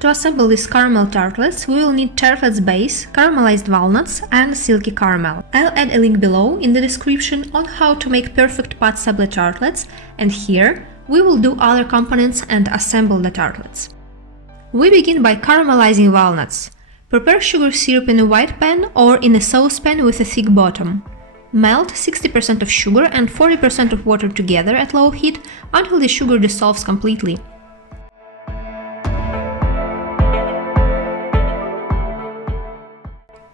To assemble these caramel tartlets, we will need tartlets base, caramelized walnuts, and silky caramel. I'll add a link below in the description on how to make perfect pot sable tartlets, and here we will do other components and assemble the tartlets. We begin by caramelizing walnuts. Prepare sugar syrup in a wide pan or in a saucepan with a thick bottom. Melt 60% of sugar and 40% of water together at low heat until the sugar dissolves completely.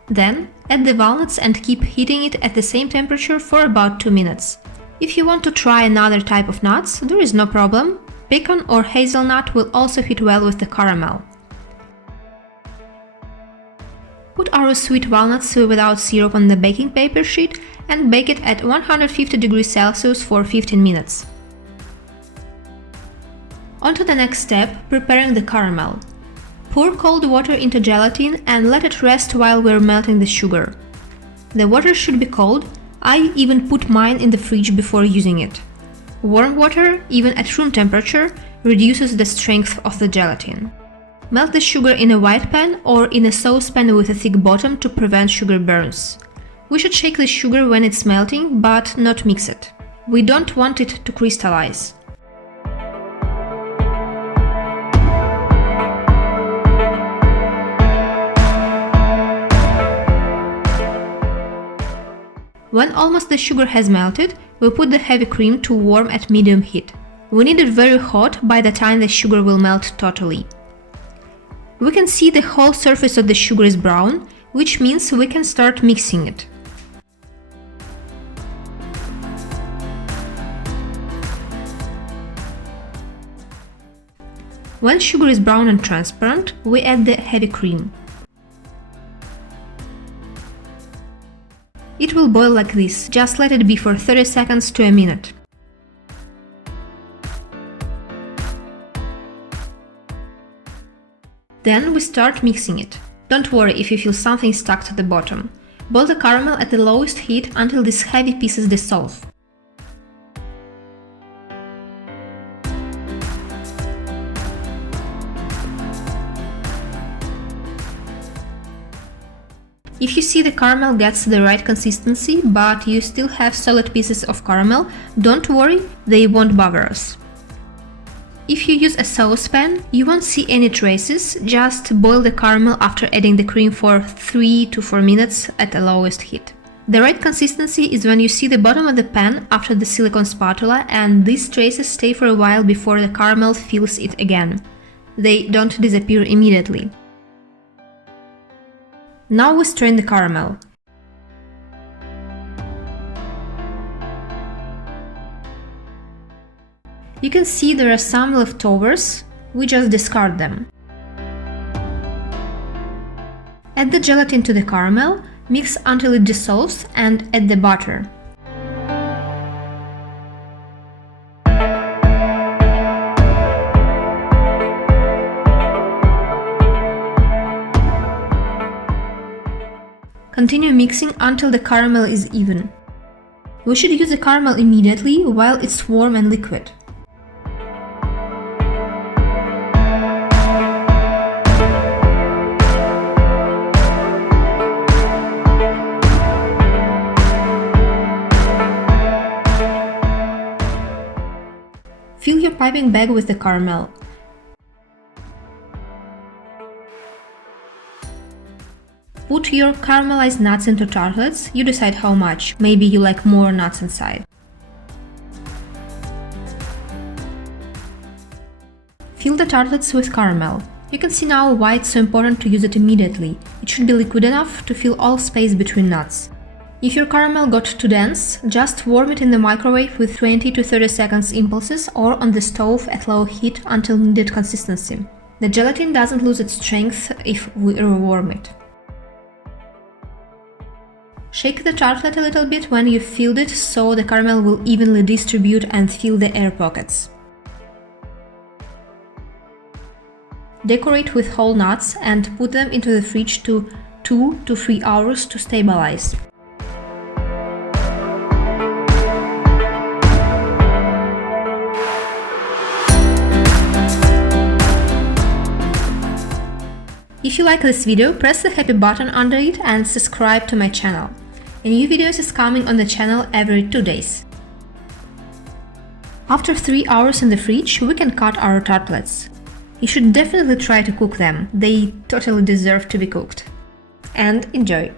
Then, add the walnuts and keep heating it at the same temperature for about 2 minutes. If you want to try another type of nuts, there is no problem. Pekan or hazelnut will also fit well with the caramel. Put our sweet walnuts without syrup on the baking paper sheet and bake it at 150 degrees Celsius for 15 minutes. On to the next step, preparing the caramel. Pour cold water into gelatin and let it rest while we're melting the sugar. The water should be cold. I even put mine in the fridge before using it. Warm water, even at room temperature, reduces the strength of the gelatin. Melt the sugar in a wide pan or in a saucepan with a thick bottom to prevent sugar burns. We should shake the sugar when it's melting, but not mix it. We don't want it to crystallize. When almost the sugar has melted, we put the heavy cream to warm at medium heat. We need it very hot by the time the sugar will melt totally. We can see the whole surface of the sugar is brown, which means we can start mixing it. When sugar is brown and transparent, we add the heavy cream. It will boil like this, just let it be for 30 seconds to a minute. Then we start mixing it. Don't worry if you feel something stuck to the bottom. Boil the caramel at the lowest heat until these heavy pieces dissolve. If you see the caramel gets the right consistency, but you still have solid pieces of caramel, don't worry, they won't bother us. If you use a saucepan, you won't see any traces, just boil the caramel after adding the cream for 3 to 4 minutes at the lowest heat. The right consistency is when you see the bottom of the pan after the silicone spatula and these traces stay for a while before the caramel fills it again. They don't disappear immediately. Now we strain the caramel. You can see there are some leftovers, we just discard them. Add the gelatin to the caramel, mix until it dissolves and add the butter. Continue mixing until the caramel is even. We should use the caramel immediately while it's warm and liquid. Fill your piping bag with the caramel. Put your caramelized nuts into tartlets, you decide how much, maybe you like more nuts inside. Fill the tartlets with caramel. You can see now why it's so important to use it immediately. It should be liquid enough to fill all space between nuts. If your caramel got too dense, just warm it in the microwave with 20 to 30 seconds impulses or on the stove at low heat until needed consistency. The gelatin doesn't lose its strength if we rewarm it. Shake the tartlet a little bit when you've filled it so the caramel will evenly distribute and fill the air pockets. Decorate with whole nuts and put them into the fridge to 2 to 3 hours to stabilize. If you like this video, press the happy button under it and subscribe to my channel. A new videos is coming on the channel every 2 days. After 3 hours in the fridge, we can cut our tartlets. You should definitely try to cook them, they totally deserve to be cooked. And enjoy!